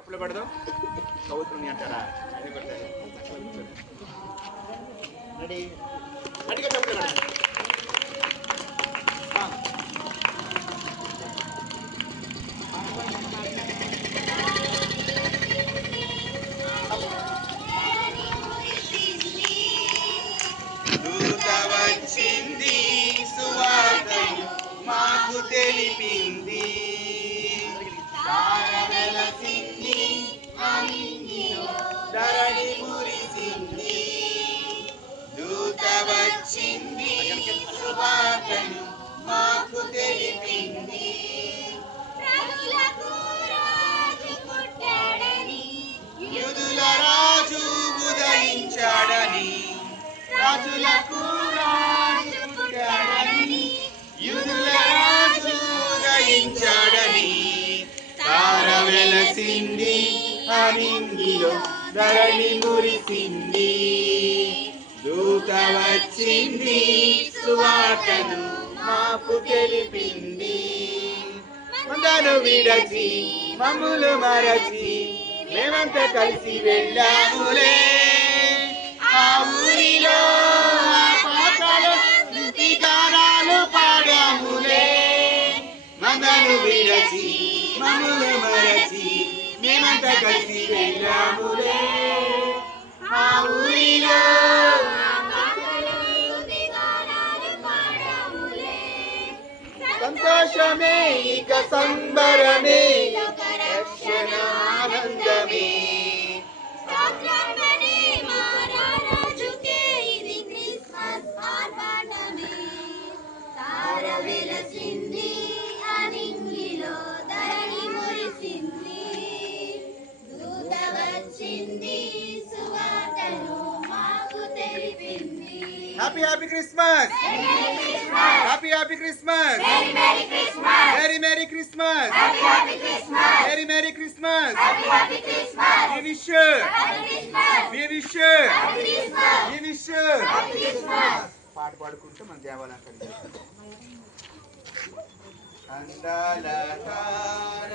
పడదాం కవుతుంది అంటారా రెడీ అడిగా చెప్పలే పడదాం దూత వచ్చింది సువార్తను మాకు తెలిపింది ధరణి మురిసింది దూత వచ్చింది సువార్తను మాకు తెలిపింది యూదుల రాజు ఉదయించాడని రాజులకు రాజు పుట్టాడని యూదుల రాజు ఉదయించాడని తార వెలసింది అనింగిలో ధరణి మురిసింది దూత వచ్చింది సువార్తను మాకు తెలిపింది మందను విడచి మమ్ములు మరచి మేమంతా కలిసి వెళ్ళాములే ఆ ఊరిలో పాటలు స్తుతి గానాలు పాడాములే మందను విడచి మమ్ములు మరచి మేమంతా కలిసి వెళ్ళాములే ఆ ఊరిలో సంతోషమే ఇక సంబరమే రక్షణ ఆనందమే Happy Happy Christmas! Happy Happy Christmas! Merry Merry Christmas! Happy Happy Christmas! Merry Merry Christmas! Happy Happy Christmas! We wish you! Happy Christmas! We wish you! Happy Christmas! We wish you! Happy Christmas! పాట పాడుకుంటే మన దేవాలయం అందాల తార